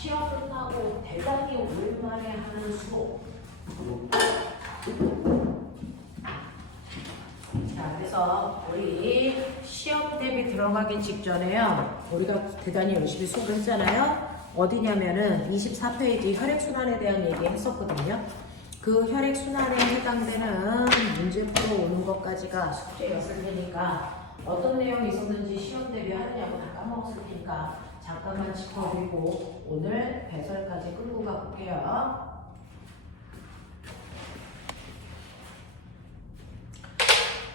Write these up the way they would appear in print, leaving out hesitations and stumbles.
시험 끝나고 대단히 오랜만에 하는 수업. 자, 그래서 우리 시험 대비 들어가기 직전에요. 우리가 대단히 열심히 수업을 했잖아요. 어디냐면은 24페이지 혈액순환에 대한 얘기 했었거든요. 그 혈액순환에 해당되는 문제 풀어 오는 것까지가 숙제였을 테니까 어떤 내용이 있었는지 시험 대비 하느냐고 다 까먹었을 테니까 잠깐만 짚어보고 오늘 배설까지 끌고 가볼게요.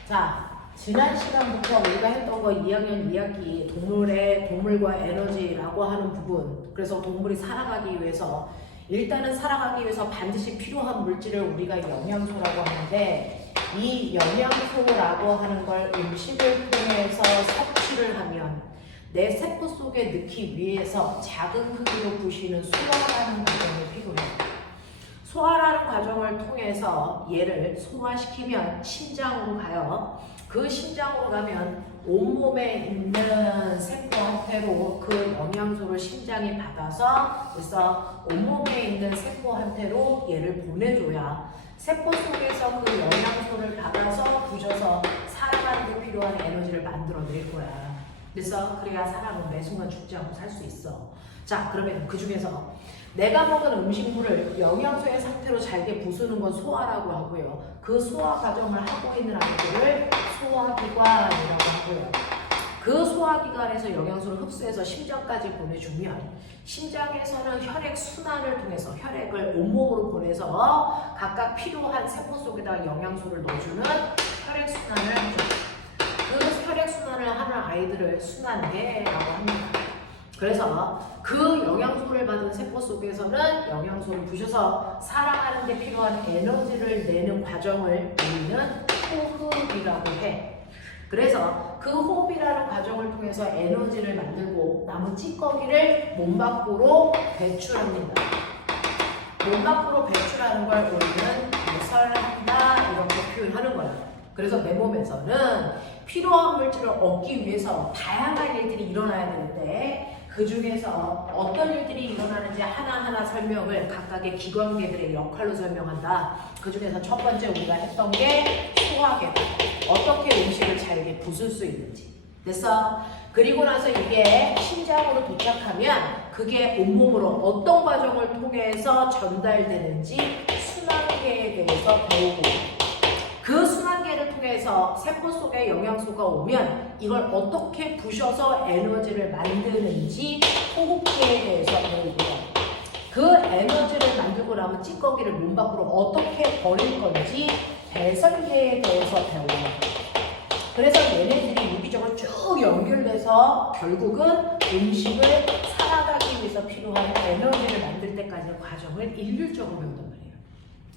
자, 지난 시간부터 우리가 했던 거 2학년 2학기 동물과 에너지라고 하는 부분. 그래서 동물이 살아가기 위해서 일단은 살아가기 위해서 반드시 필요한 물질을 우리가 영양소라고 하는데 이 영양소라고 하는 걸 음식을 통해서 섭취를 하면 내 세포 속에 넣기 위해서 작은 크기로 부시는 소화라는 과정이 필요해요. 소화라는 과정을 통해서 얘를 소화시키면 심장으로 가요. 그 심장으로 가면 온몸에 있는 세포한테로 그 영양소를 심장이 받아서 그래서 온몸에 있는 세포한테로 얘를 보내줘야 세포 속에서 그 영양소를 받아서 부셔서 살아가는 데 필요한 에너지를 만들어낼 거야. 그래서 그래야 사람은 매 순간 죽지 않고 살 수 있어. 자, 그러면 그 중에서 내가 먹은 음식물을 영양소의 상태로 잘게 부수는 건 소화라고 하고요. 그 소화 과정을 하고 있는 아이들을 소화기관이라고 하고요. 그 소화기관에서 영양소를 흡수해서 심장까지 보내주면 심장에서는 혈액 순환을 통해서 혈액을 온몸으로 보내서 각각 필요한 세포 속에다 영양소를 넣어주는 혈액 순환을 하죠. 그 혈액 순환을 하는 아이들을 순환계라고 합니다. 그래서 그 영양소를 받은 세포 속에서는 영양소를 부셔서 살아가는 데 필요한 에너지를 내는 과정을 우리는 호흡이라고 해. 그래서 그 호흡이라는 과정을 통해서 에너지를 만들고 남은 찌꺼기를 몸 밖으로 배출합니다. 몸 밖으로 배출하는 걸 우리는 배설한다 이렇게 표현하는 거야. 그래서 내 몸에서는 필요한 물질을 얻기 위해서 다양한 일들이 일어나야 되는데 그 중에서 어떤 일들이 일어나는지 하나하나 설명을 각각의 기관계들의 역할로 설명한다. 그 중에서 첫 번째 우리가 했던 게 소화계다. 어떻게 음식을 잘게 부술 수 있는지. 됐어? 그리고 나서 이게 심장으로 도착하면 그게 온몸으로 어떤 과정을 통해서 전달되는지 순환계에 대해서 배우고 그 순환계를 통해서 세포 속에 영양소가 오면 이걸 어떻게 부셔서 에너지를 만드는지 호흡기에 대해서 배우고요. 그 에너지를 만들고 나면 찌꺼기를 몸 밖으로 어떻게 버릴 건지 배설계에 대해서 배워요. 그래서 얘네들이 유기적으로 쭉 연결돼서 결국은 음식을 살아가기 위해서 필요한 에너지를 만들 때까지의 과정을 일률적으로 배운단 말이에요.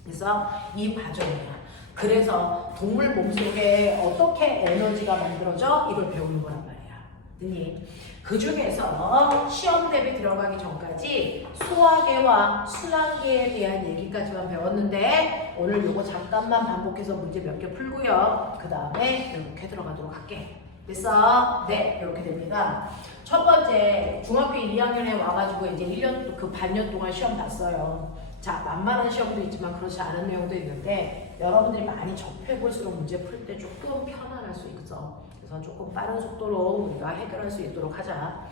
그래서 이 과정이야. 그래서 동물 몸속에 어떻게 에너지가 만들어져? 이걸 배우는 거란 말이야. 그 중에서 시험 대비 들어가기 전까지 소화계와 순환계에 대한 얘기까지만 배웠는데 오늘 요거 잠깐만 반복해서 문제 몇 개 풀고요. 그 다음에 이렇게 들어가도록 할게. 됐어? 네, 이렇게 됩니다. 첫 번째, 중학교 2학년에 와가지고 이제 1년, 그 반년 동안 시험 봤어요. 자, 만만한 시험도 있지만 그렇지 않은 내용도 있는데 여러분들이 많이 접해볼수록 문제 풀 때 조금 편안할 수 있어. 그래서 조금 빠른 속도로 우리가 해결할 수 있도록 하자.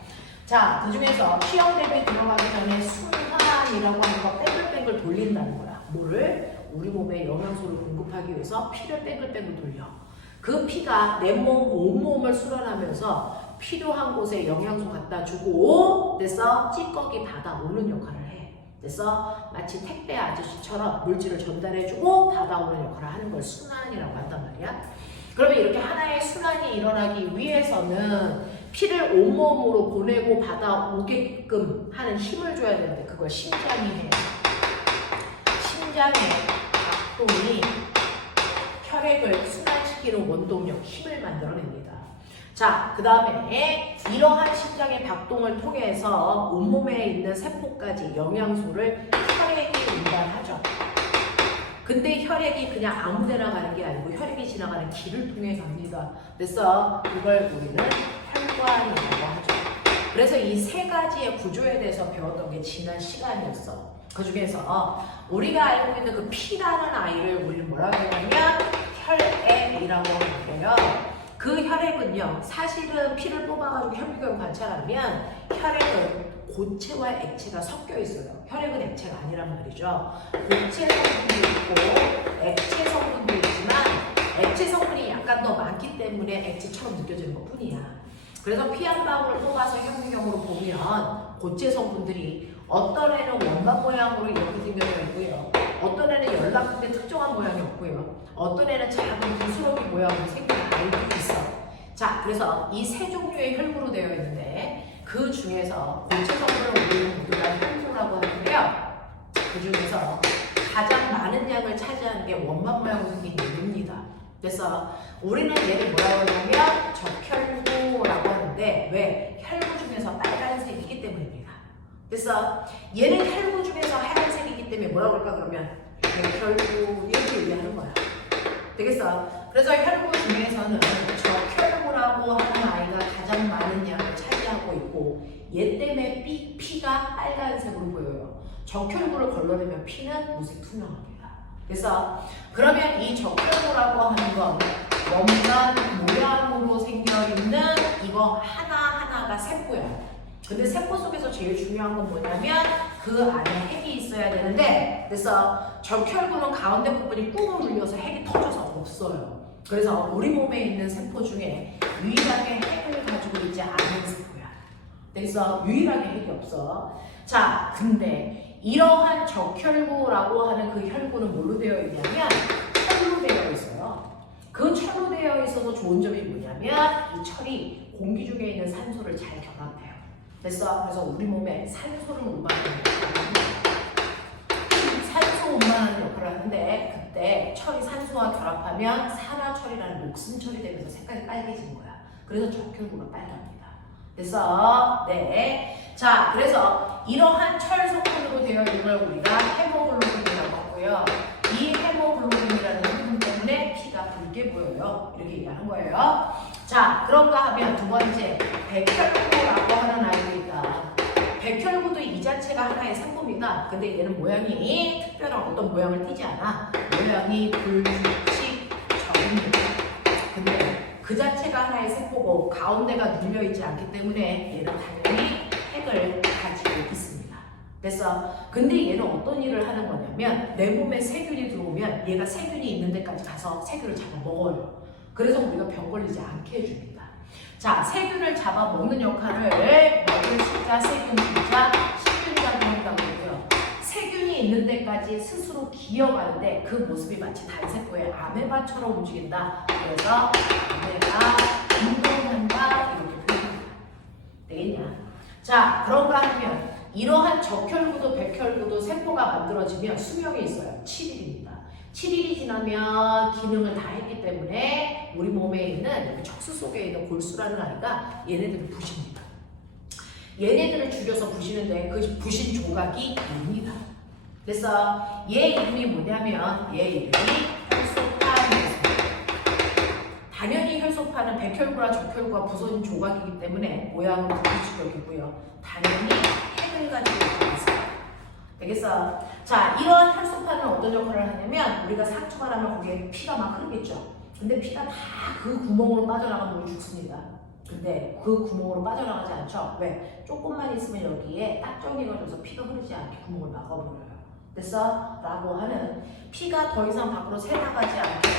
자, 그 중에서 시험 대비 들어가기 전에 순환이라고 하는 거 뺑글뺑글 돌린다는 거야. 뭐를? 우리 몸에 영양소를 공급하기 위해서 피를 뺑글뺑글 돌려. 그 피가 내 몸, 온몸을 순환하면서 필요한 곳에 영양소 갖다 주고 그래서 찌꺼기 받아오는 역할을 해. 그래서 마치 택배 아저씨처럼 물질을 전달해주고 받아오는 역할을 하는 걸 순환이라고 한단 말이야. 그러면 이렇게 하나의 순환이 일어나기 위해서는 피를 온몸으로 보내고 받아오게끔 하는 힘을 줘야 되는데 그걸 심장이 해. 심장의 작동이 혈액을 순환시키는 원동력, 힘을 만들어냅니다. 자, 그 다음에 이러한 심장의 박동을 통해서 온몸에 있는 세포까지 영양소를 혈액이 운반하죠. 근데 혈액이 그냥 아무데나 가는 게 아니고 혈액이 지나가는 길을 통해 갑니다. 그래서 이걸 우리는 혈관이라고 하죠. 그래서 이 세 가지의 구조에 대해서 배웠던 게 지난 시간이었어. 그 중에서 우리가 알고 있는 그 P라는 아이를 우리는 뭐라고 하냐면 혈액이라고 하는데요. 그 혈액은요, 사실은 피를 뽑아가지고 혈류경을 관찰하면 혈액은 고체와 액체가 섞여 있어요. 혈액은 액체가 아니란 말이죠. 고체 성분도 있고 액체 성분도 있지만 액체 성분이 약간 더 많기 때문에 액체처럼 느껴지는 것 뿐이야. 그래서 피 한 방울을 뽑아서 혈류경으로 보면 고체 성분들이 어떤 애는 원반 모양으로 이렇게 생겨져 있고요. 어떤 애는 연락근데 특정한 모양이 없고요. 어떤 애는 작은 부스러기 모양으로 생긴 아이도 있어. 자, 그래서 이 세 종류의 혈구로 되어 있는데 그 중에서 고체 성분을 우리는 모두가 혈구라고 하는데요. 그 중에서 가장 많은 양을 차지하는 게 원반 모양으로 생긴 혈구입니다. 그래서 우리는 얘를 뭐라고 하냐면 적혈구라고 하는데 왜? 혈구 중에서 빨간색이기 때문입니다. 그래서 얘는 혈구 중에서 하얀색이기 때문에 뭐라고 할까 그러면 백혈구 이렇게 얘기하는 거야. 되겠어? 그래서 혈구 중에서는 적혈구라고 하는 아이가 가장 많은 양을 차지하고 있고 얘 때문에 피가 빨간색으로 보여요. 적혈구를 걸러내면 피는 무색 투명합니다. 그래서 그러면 이 적혈구라고 하는 건 원반 모양으로 생겨있는 이거 하나하나가 세포야. 근데 세포 속에서 제일 중요한 건 뭐냐면 그 안에 핵이 있어야 되는데 그래서 적혈구는 가운데 부분이 꾹 눌려서 핵이 터져서 없어요. 그래서 우리 몸에 있는 세포 중에 유일하게 핵을 가지고 있지 않은 세포야. 그래서 유일하게 핵이 없어. 자, 근데 이러한 적혈구라고 하는 그 혈구는 뭘로 되어 있냐면 철로 되어 있어요. 그 철로 되어 있어서 좋은 점이 뭐냐면 이 철이 공기 중에 있는 산소를 잘 결합해요. 그래서 우리 몸에 산소를 운반하는 산소 운반하는 역할을 하는데 그때 철이 산소와 결합하면 산화철이라는 녹슨철이 되면서 색깔이 빨개진 거야. 그래서 적혈구가 빨갑니다. 그래서 자, 그래서 이러한 철 성분으로 되어 있는 걸 우리가 헤모글로빈이라고 하고요. 이 헤모글로빈이라는 성분 때문에 피가 붉게 보여요. 이렇게 얘기하는 거예요. 자, 그런가 하면 두 번째 백혈구라고 하는 아이가 있다. 백혈구도 이 자체가 하나의 세포입니다. 근데 얘는 모양이 특별한 어떤 모양을 띠지 않아. 모양이 불규칙적입니다. 근데 그 자체가 하나의 세포고 가운데가 눌려있지 않기 때문에 얘는 당연히 핵을 가지고 있습니다. 그래서 근데 얘는 어떤 일을 하는 거냐면 내 몸에 세균이 들어오면 얘가 세균이 있는 데까지 가서 세균을 잡아먹어요. 그래서 우리가 병 걸리지 않게 해줍니다. 자, 세균을 잡아먹는 역할을 먹을 숫자, 세균 숫자, 식균이라고 한다고 하고요. 세균이 있는 데까지 스스로 기어가는데 그 모습이 마치 단세포의 아메바처럼 움직인다. 그래서 아메바 운동한다 이렇게 표현합니다. 되겠냐? 자, 그런가 하면 이러한 적혈구도 백혈구도 세포가 만들어지면 수명이 있어요. 7일입니다. 7일이 지나면 기능을 다 했기 때문에 우리 몸에 있는 척수 속에 있는 골수라는 아이가 얘네들을 부십니다. 얘네들을 죽여서 부시는데 그 부신 조각이 입니다. 그래서 얘 이름이 뭐냐면 얘 이름이 혈소판이었습니다. 당연히 혈소판은 백혈구와 적혈구가 부서진 조각이기 때문에 모양은 불규칙적이고요. 당연히 핵을 가지고 있습니다. 되겠어? 자, 이러한 혈소판은 어떤 역할을 하냐면 우리가 상처가 나면 거기에 피가 막 흐르겠죠. 근데 피가 다 그 구멍으로 빠져나가면 우리 죽습니다. 근데 그 구멍으로 빠져나가지 않죠. 왜? 조금만 있으면 여기에 딱정이가 져서 피가 흐르지 않게 구멍을 막아버려요. 됐어? 라고 하는 피가 더 이상 밖으로 새나가지 않게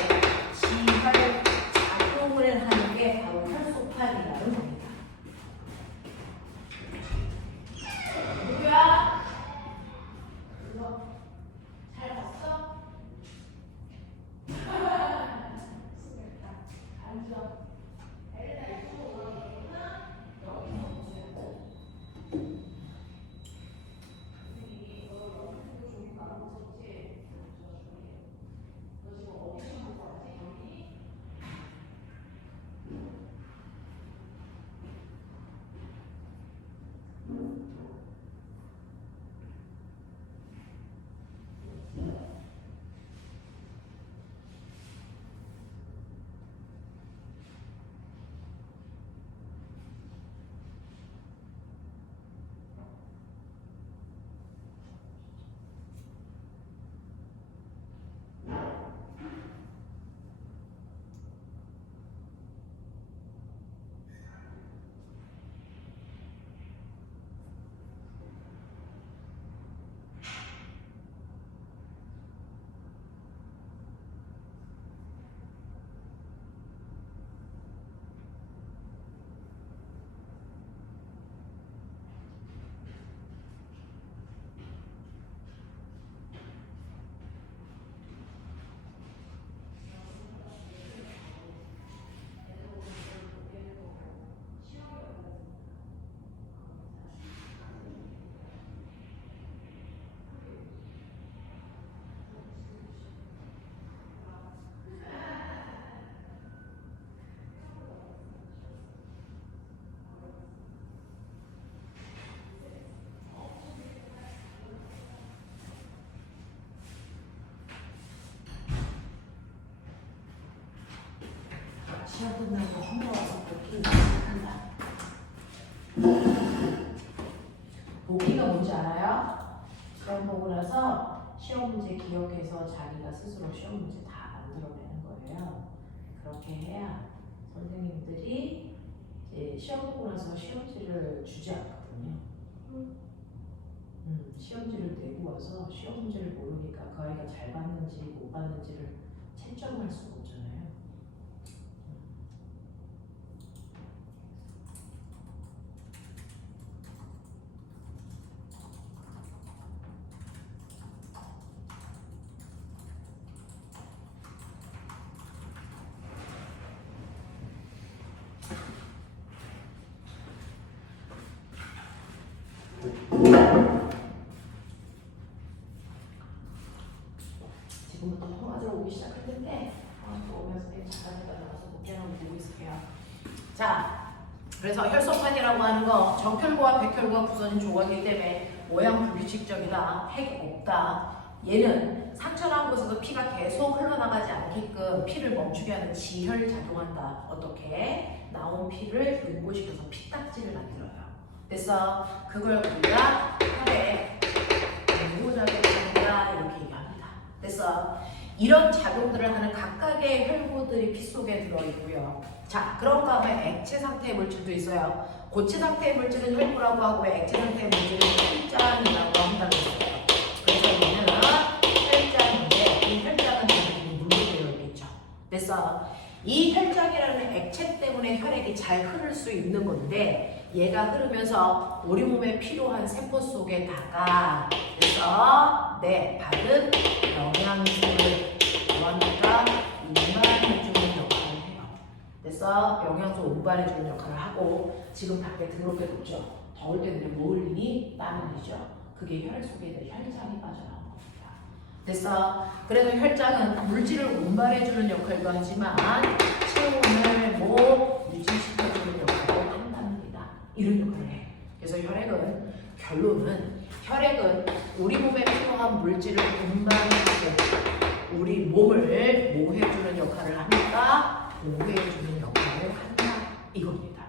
지혈 작용을 하는 게 바로 혈소판이라는 겁니다. 누구야? 잘 봤어? 앉아. 시험 끝나고 혼자 와서 보기를 시작한다. 보기가 뭔지 알아요? 시험 보고 나서 시험 문제 기억해서 자기가 스스로 시험 문제 다 만들어내는 거예요. 그렇게 해야 선생님들이 이제 시험 보고 나서 시험지를 주지 않거든요. 시험지를 내고 와서 시험 문제를 모르니까 그 아이가 잘 봤는지 못 봤는지를 채점할 수가 없잖아요. 지금부터 통화들 오기 시작할 텐데 또 오면서 잠깐 나가서 목표하고 보고 있을게요. 자, 그래서 혈소판이라고 하는 거 정혈구와 백혈구가 부서진 조각이기 때문에 모양 불규칙적이다, 핵 없다. 얘는 상처난 곳에서 피가 계속 흘러나가지 않게끔 피를 멈추게 하는 지혈 작용한다. 어떻게? 나온 피를 응고시켜서 피딱지를 만들어요. 그래서 그걸 우리가 혈액 응고작용이다 이렇게 얘기합니다. 그래서 이런 작용들을 하는 각각의 혈구들이 피 속에 들어있고요. 자, 그런 다음에 액체 상태의 물질도 있어요. 고체 상태의 물질은 혈구라고 하고 액체 상태의 물질은 혈장이라고 한다고 했어요. 그래서 얘는 혈장인데 이 혈장은 대부분 물로 되어 있겠죠. 그래서 이 혈장이라는 액체 때문에 혈액이 잘 흐를 수 있는 건데 얘가 흐르면서 우리 몸에 필요한 세포 속에다가 그래서 받은 영양소를 뭐합니까? 운반해주는 역할을 해요. 그래서 영양소 운반해주는 역할을 하고 지금 밖에 들어오게 되죠. 더울 때는 뭐 흘리니? 땀을 흘리죠. 그게 혈액 속에 있는 혈장이 빠져나오는 겁니다. 그래서 혈장은 물질을 운반해주는 역할도 하지만 체온을 유지시켜주는 역할을 한답니다. 이런 역할을 해요. 그래서 결론은 혈액은 우리 몸에 필요한 물질을 운반해주고 우리 몸을 뭐 해주는 역할을 합니까? 보호해주는 역할을 한다 이겁니다.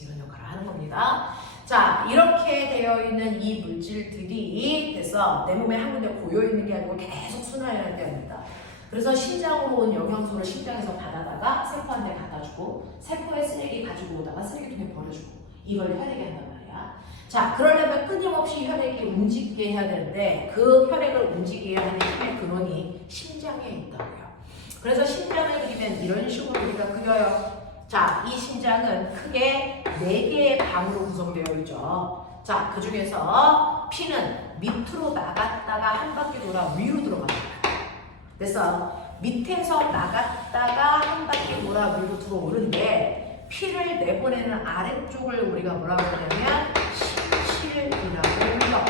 이런 역할을 하는 겁니다. 자, 이렇게 되어 있는 이 물질들이 돼서 내 몸에 한 군데 고여 있는 게 아니고 계속 순환을 해야 합니다. 그래서 신장으로 온 영양소를 심장에서 받아다가 세포한테 갖다 주고 세포에 쓰레기 가지고 오다가 쓰레기통에 버려주고 이걸 혈액이 한단 말이야. 자, 그러려면 끊임없이 혈액이 움직이게 해야 되는데 그 혈액을 움직이게 하는 힘의 근원이 심장에 있다고요. 그래서 심장을 그리면 이런 식으로 우리가 그려요. 자, 이 심장은 크게 4개의 방으로 구성되어 있죠. 자, 그 중에서 피는 밑으로 나갔다가 한 바퀴 돌아 위로 들어갑니다. 그래서 밑에서 나갔다가 한 바퀴 돌아 위로 들어오는데 피를 내보내는 아래쪽을 우리가 뭐라고 하냐면 심실이라고 해요.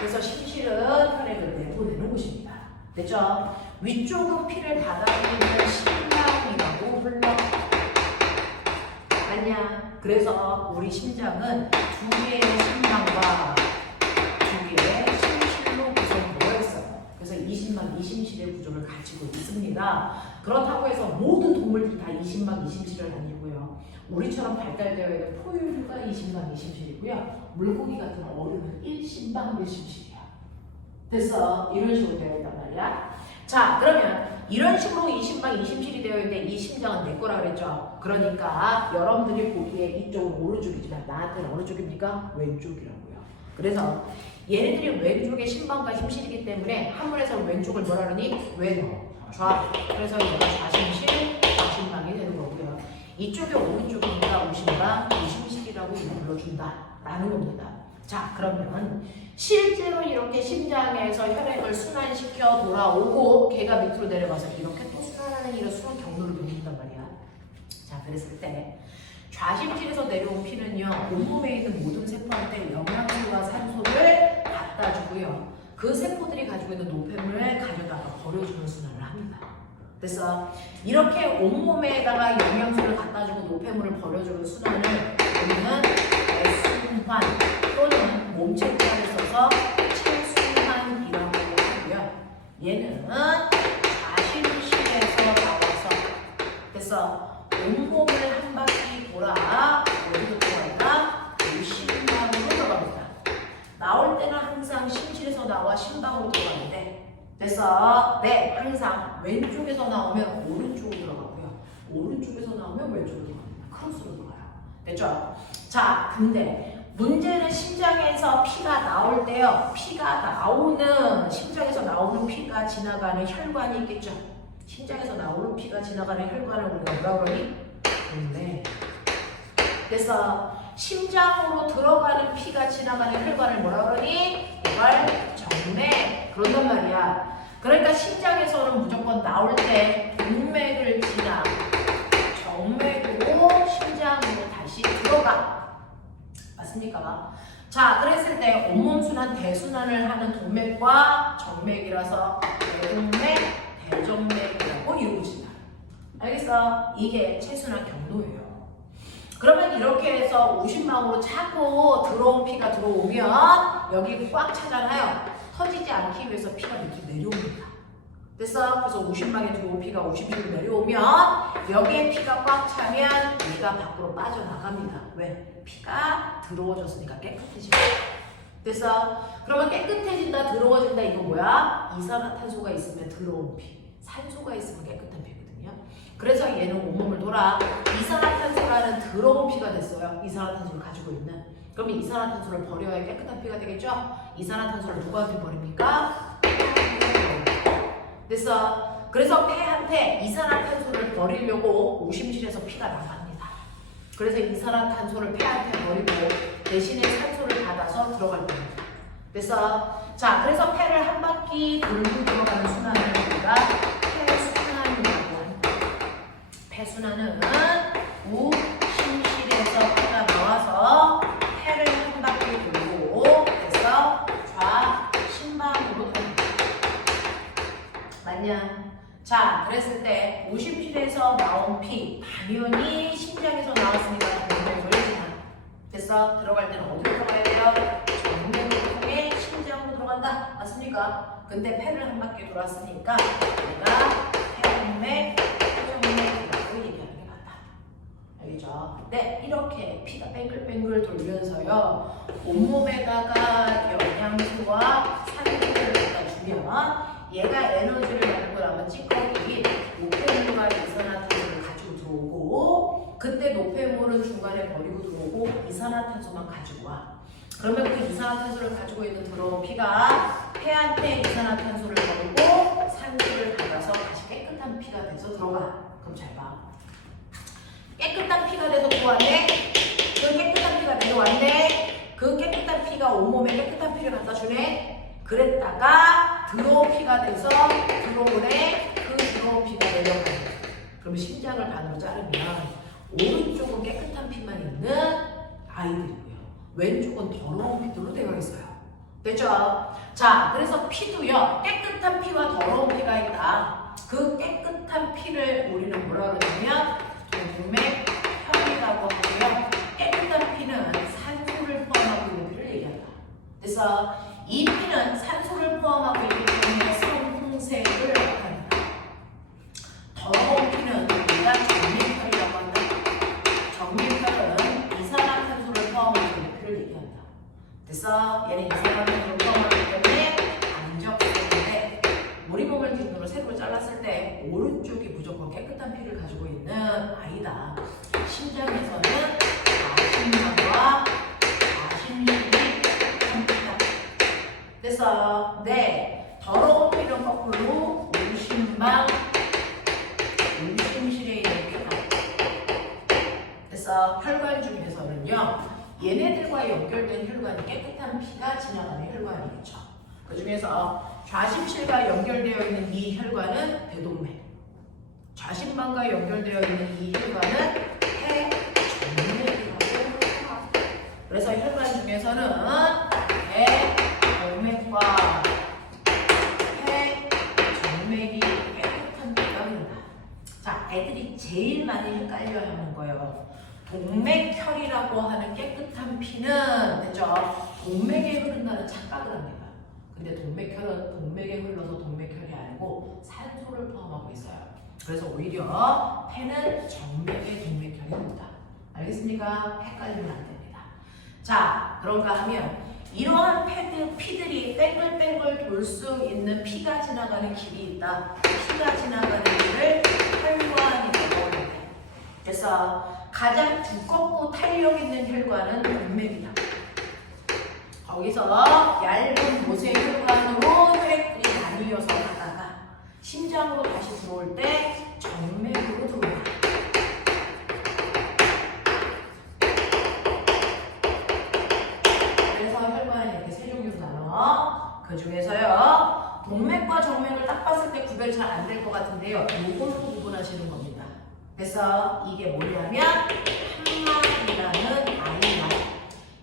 그래서 심실은 혈액을 내보내는 곳입니다. 됐죠? 위쪽은 피를 받아들이는 심장이라고 불러. 맞냐? 그래서 우리 심장은 2개의 심장과 2개의 심실로 구성되어 있어요. 그래서 20막 20실의 구조를 가지고 있습니다. 그렇다고 해서 모든 동물들이 다 20막 20실을 아니고요. 우리처럼 발달되어 있는 포유류가 20막 20실이고요. 물고기 같은 어류는 1심막 1심실이야. 됐어? 이런 식으로 되어 있단 말이야. 자, 그러면 이런 식으로 20막 20실이 되어 있는데 이 심장은 내 거라 그랬죠. 그러니까 여러분들이 보기에 이쪽은 오른쪽이지만 나한테는 어느 쪽입니까? 왼쪽이라고요. 그래서 얘네들이 왼쪽에 심방과 심실이기 때문에 한문에서 왼쪽을 뭐라 그러니? 왼좌. 그래서 얘가 좌심실, 좌심방이 되는 거고요. 이쪽이 오른쪽이니까 우심방, 우심실이라고 불러준다 라는 겁니다. 자, 그러면 실제로 이렇게 심장에서 혈액을 순환시켜 돌아오고 걔가 밑으로 내려가서 이렇게 또 순환하는 이런 순환 경로를 봅는단 말이야. 자, 그랬을 때 좌심실에서 내려온 피는요, 온몸에 있는 모든 세포한테 영양소와 산소를 갖다 주고요. 그 세포들이 가지고 있는 노폐물을 가져다가 버려주는 순환을 합니다. 그래서 이렇게 온몸에다가 영양소를 갖다 주고 노폐물을 버려주는 순환을 우리는 대순환 또는 몸체과를 써서 체순환이라고 하고요. 얘는 좌심실에서 나와서 그래서 나올 때는 항상 심실에서 나와 심방으로 들어가는데 됐어? 네, 항상 왼쪽에서 나오면 오른쪽으로 들어가고요. 오른쪽에서 나오면 왼쪽으로 들어갑니다. 크로스로 들어가요. 됐죠? 자, 근데 문제는 심장에서 피가 나올 때요. 피가 나오는, 심장에서 나오는 피가 지나가는 혈관이 있겠죠. 심장에서 나오는 피가 지나가는 혈관을 우리가 뭐라 그러니? 네. 그래서 심장으로 들어가는 피가 지나가는 혈관을 뭐라 그러니? 이걸 정맥. 그런단 말이야. 그러니까 심장에서는 무조건 나올 때 동맥을 지나 정맥으로 심장으로 다시 들어가. 맞습니까? 자, 그랬을 때 온몸순환, 대순환을 하는 동맥과 정맥이라서 대동맥, 대정맥이라고 이루어진다. 알겠어? 이게 체순환 경로예요. 그러면 이렇게 해서 우심망으로 자꾸 들어온 피가 들어오면 여기 꽉 차잖아요. 터지지 않기 위해서 피가 밑으로 내려옵니다. 됐어? 그래서 우심망에 들어온 피가 우심실로 내려오면 여기에 피가 꽉 차면 얘가 밖으로 빠져나갑니다. 왜? 피가 더러워졌으니까 깨끗해집니다. 됐어? 그러면 깨끗해진다, 더러워진다, 이거 뭐야? 이산화탄소가 있으면 더러운 피, 산소가 있으면 깨끗한 피거든요. 그래서 얘는 온몸을 돌아 이산화탄소라는 더러운 피가 됐어요. 이산화탄소를 가지고 있는. 그럼 이산화탄소를 버려야 깨끗한 피가 되겠죠? 이산화탄소를 누구한테 버립니까? 됐어? 그래서 폐한테 이산화탄소를 버리려고 우심실에서 피가 나갑니다. 그래서 이산화탄소를 폐한테 버리고 대신에 산소를 받아서 들어갈 겁니다. 됐어? 자, 그래서 폐를 한 바퀴 돌고 들어가는 순환을 우리가 폐순환이라고 합니다. 폐순환은 우심실에서 피가 나와서 폐를 한 바퀴 돌고 그래서 좌심방으로 돕니다. 맞냐? 자, 그랬을 때 우심실에서 나온 피 당연히 심장에서 나왔으니까 동맥을 지나. 됐어? 들어갈 때는 어디로 들어가야 돼요? 정맥을 통해 심장으로 들어간다. 맞습니까? 근데 폐를 한 바퀴 돌았으니까 우리가 폐동맥, 폐정맥이라고 얘기하는 게 맞다. 알겠죠? 네, 이렇게 피가 뱅글뱅글 돌면서요 온몸에다가 영양소와 산소를 갖다 주면 얘가 에너지를 받고 나면 찌꺼기 노폐물과 이산화탄소를 가지고 들어오고 그때 노폐물은 중간에 버리고 들어오고 이산화탄소만 가지고 와. 그러면 그 이산화탄소를 가지고 있는 더러운 피가 폐한테 이산화탄소를 버리고 산소를 받아서 다시 깨끗한 피가 돼서 들어가. 그럼 잘 봐. 깨끗한 피가 돼서 들어왔네. 그 깨끗한 피가 내려왔네. 그 깨끗한 피가 온몸에 깨끗한 피를 갖다 주네. 그랬다가 더러운 피가 돼서 들어오네. 그 더러운 피가 내려가네. 그러면 심장을 반으로 자르면 오른쪽은 깨끗한 피만 있는 아이들이고요. 왼쪽은 더러운 피들로 되어 있어요. 됐죠? 자, 그래서 피도요. 깨끗한 피와 더러운 피가 있다. 그 깨끗한 피를 우리는 뭐라 그러냐면 동맥혈이라고 하고요. 깨끗한 피는 산소를 포함하고 있는 피를 얘기한다. 그래서 이 피는 산소를 포함하고 있기 때문에 성홍색을 나타낸다. 더러운 피는 우리가 정밀혈이라고 한다. 정밀혈은 이산화탄소를 포함하고 있는 피를 얘기한다. 그래서 얘는 이산화탄소를 포함하기 때문에 안적성인데 우리 몸을 기준으로 세로를 잘랐을 때 오른쪽이 무조건 깨끗한 피를 가지고 있는 아이다. 심장에서는 아심장과 아심실이 그래서 네, 더러운 피는 거꾸로 우심방, 우심실에 있는 피가. 그래서 혈관 중에서는요, 얘네들과 연결된 혈관이 깨끗한 피가 지나가는 혈관이겠죠. 그 중에서 좌심실과 연결되어 있는 이 혈관은 대동맥, 좌심방과 연결되어 있는 이 혈관은 폐정맥이라고 합니다. 그래서 혈관 중에서는 동맥과 폐정맥이 깨끗한 피가 흐른다. 자, 애들이 제일 많이 헷갈려하는 거예요. 동맥혈이라고 하는 깨끗한 피는 됐죠? 동맥에 흐른다는 착각을 합니다. 근데 동맥혈은 동맥에 흘러서 동맥혈이 아니고 산소를 포함하고 있어요. 그래서 오히려 폐는 정맥의 동맥혈입니다. 알겠습니까? 헷갈리면 안 됩니다. 자, 그런가 하면 이러한 피들이 뺑글뺑글 돌 수 있는 피가 지나가는 길이 있다. 피가 지나가는 길을 혈관이라고 합니다. 그래서 가장 두껍고 탄력 있는 혈관은 동맥이다. 거기서 얇은 모세혈관으로 혈액이 나뉘어서 가다가 심장으로 다시 들어올 때 정맥으로 들어온다. 그래서 혈관은 이렇게 세 종류로 나눠. 그 중에서요, 동맥과 정맥을 딱 봤을 때 구별이 잘 안 될 것 같은데요. 요걸로 구분하시는 겁니다. 그래서 이게 뭐냐면 판막이라는 아이가,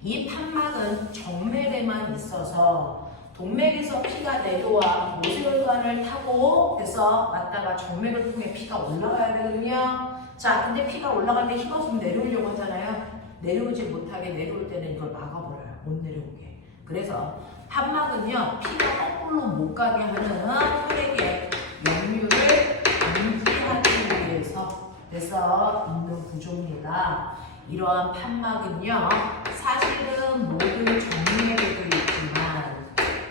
이 판막은 정맥에만 있어서 동맥에서 피가 내려와 모세혈관을 타고 그래서 왔다가 정맥을 통해 피가 올라가야 되거든요. 자, 근데 피가 올라갈 때 힘 없으면 내려오려고 하잖아요. 내려오지 못하게 내려올 때는 이걸 막아버려요. 못 내려오게. 그래서 판막은요, 피가 거꾸로 못 가게 하는 혈액의 역류를 방지하기 위해서 그래서 있는 구조입니다. 이러한 판막은요, 사실은 모든 정맥에도 있지만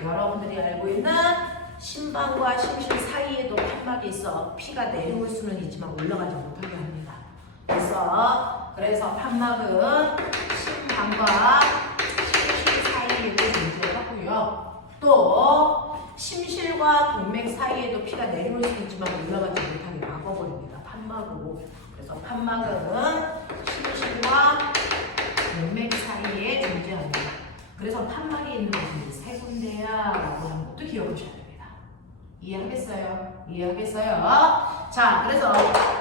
여러분들이 알고 있는 심방과 심실 사이에도 판막이 있어 피가 내려올 수는 있지만 올라가지 못하게 합니다. 그래서 판막은 심방과 심실 사이에도 존재하고요. 또 심실과 동맥 사이에도 피가 내려올 수 있지만 올라가지 못하게 막아버립니다. 판막으로. 그래서 판막은 심실과 동맥 사이에 존재합니다. 그래서 판막에 있는 곳은 세 군데야라고 하는 것도 기억하셔야 됩니다. 이해하겠어요? 이해하겠어요? 자, 그래서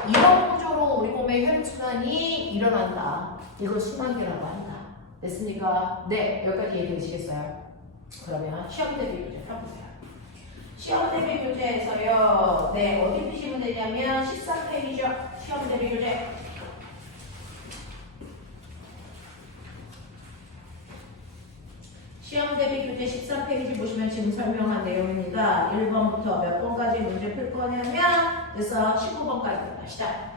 이런 구조로 우리 몸의 혈액순환이 일어난다. 이걸 순환계라고 한다. 됐습니까? 네, 여기까지 이해되시겠어요? 그러면 시험 대비 교재 펴보세요. 시험 대비 교재에서요. 네, 어디 푸시면 되냐면 14페이지죠. 시험 대비 교재. 시험 대비 교재 14페이지 보시면 지금 설명한 내용입니다. 1번부터 몇 번까지 문제 풀 거냐면 그래서 19번까지 시작.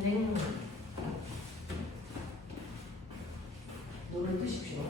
네. 물을 드십시오.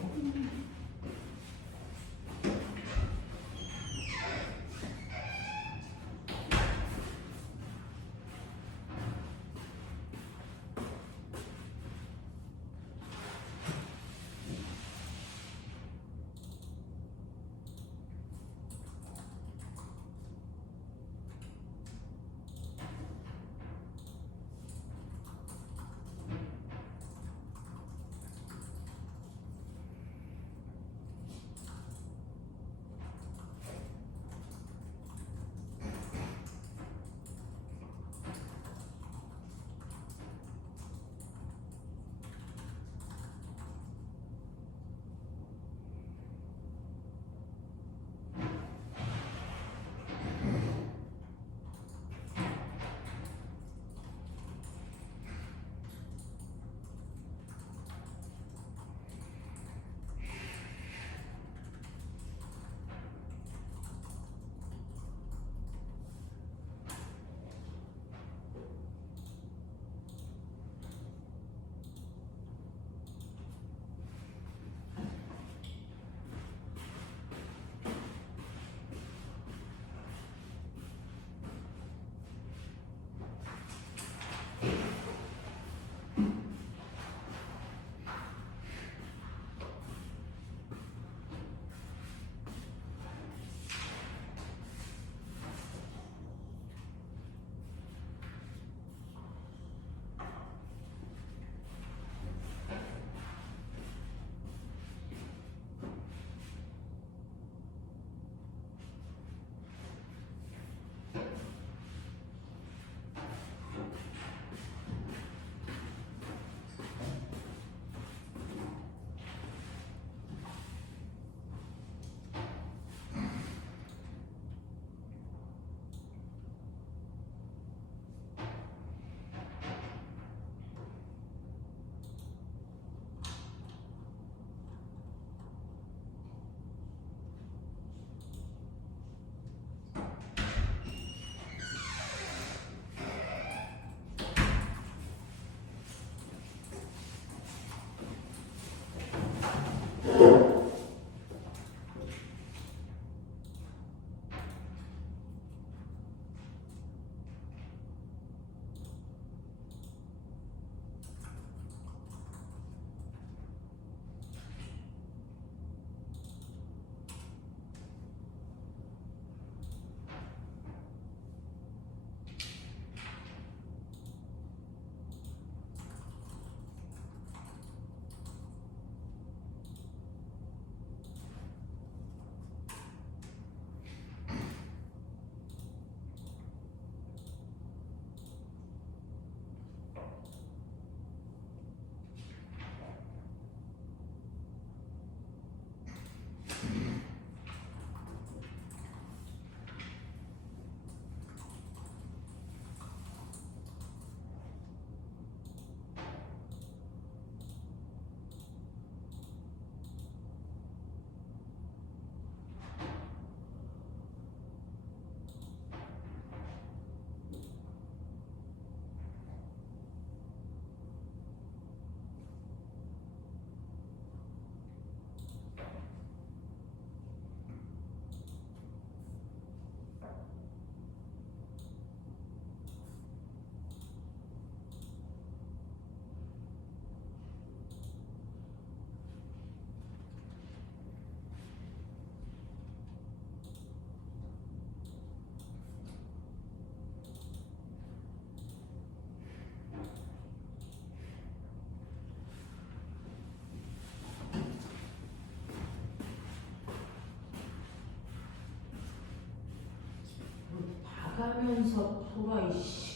가면서 풀어 이씨.